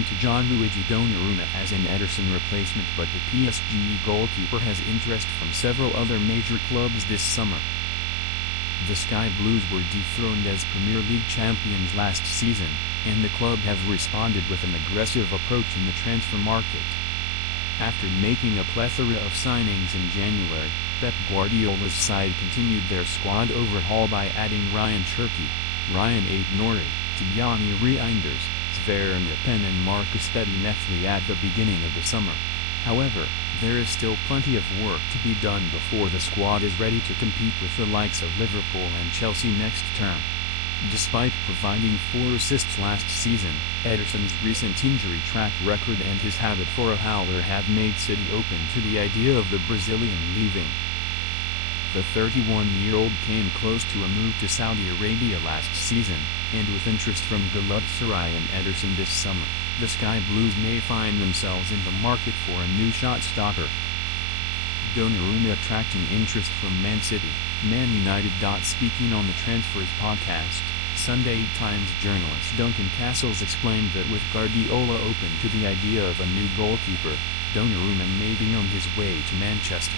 turned to Gianluigi Donnarumma as an Ederson replacement, but the PSG goalkeeper has interest from several other major clubs this summer. The Sky Blues were dethroned as Premier League champions last season, and the club have responded with an aggressive approach in the transfer market. After making a plethora of signings in January, Pep Guardiola's side continued their squad overhaul by adding Rayan Cherki, Rayan Ait-Nouri, Tijjani Reijnders, Sverre Nypan and Marcus Bettinelli at the beginning of the summer. However, there is still plenty of work to be done before the squad is ready to compete with the likes of Liverpool and Chelsea next term. Despite providing 4 assists last season, Ederson's recent injury track record and his habit for a howler have made City open to the idea of the Brazilian leaving. The 31-year-old came close to a move to Saudi Arabia last season, and with interest from Galatasaray and Ederson this summer, the Sky Blues may find themselves in the market for a new shot stopper. Donnarumma attracting interest from Man City, Man United. Speaking on the Transfers podcast, Sunday Times journalist Duncan Castles explained that with Guardiola open to the idea of a new goalkeeper, Donnarumma may be on his way to Manchester.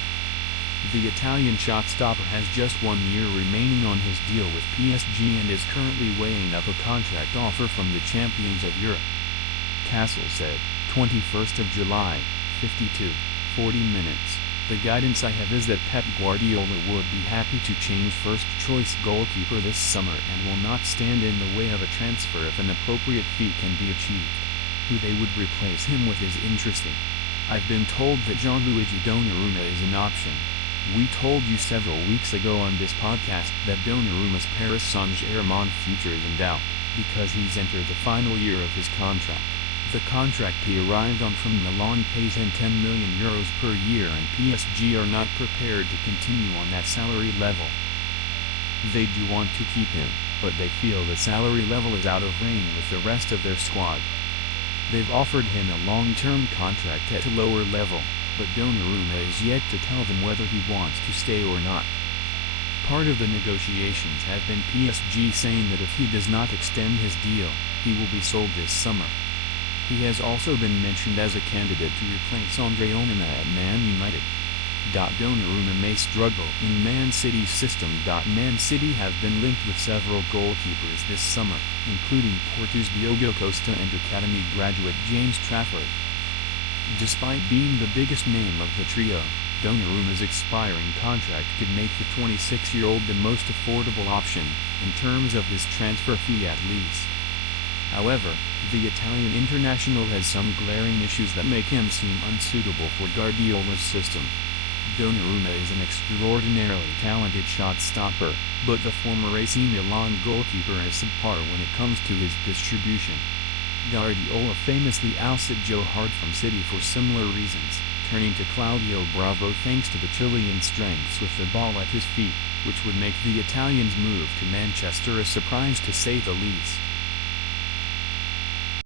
The Italian shot stopper has just 1 year remaining on his deal with PSG and is currently weighing up a contract offer from the champions of Europe. Castle said, 21st of July, 52:40 minutes. The guidance I have is that Pep Guardiola would be happy to change first-choice goalkeeper this summer and will not stand in the way of a transfer if an appropriate fee can be achieved. Who they would replace him with is interesting. I've been told that Gianluigi Donnarumma is an option. We told you several weeks ago on this podcast that Donnarumma's Paris Saint-Germain future is in doubt, because he's entered the final year of his contract. The contract he arrived on from Milan pays him €10 million per year, and PSG are not prepared to continue on that salary level. They do want to keep him, but they feel the salary level is out of range with the rest of their squad. They've offered him a long-term contract at a lower level, but Donnarumma is yet to tell them whether he wants to stay or not. Part of the negotiations have been PSG saying that if he does not extend his deal, he will be sold this summer. He has also been mentioned as a candidate to replace Andre Onana at Man United. Donnarumma may struggle in Man City's system. Man City have been linked with several goalkeepers this summer, including Porto's Diogo Costa and academy graduate James Trafford. Despite being the biggest name of the trio, Donnarumma's expiring contract could make the 26-year-old the most affordable option, in terms of his transfer fee at least. However, the Italian international has some glaring issues that make him seem unsuitable for Guardiola's system. Donnarumma is an extraordinarily talented shot stopper, but the former AC Milan goalkeeper is subpar when it comes to his distribution. Guardiola famously ousted Joe Hart from City for similar reasons, turning to Claudio Bravo thanks to the Chilean strengths with the ball at his feet, which would make the Italian's move to Manchester a surprise to say the least.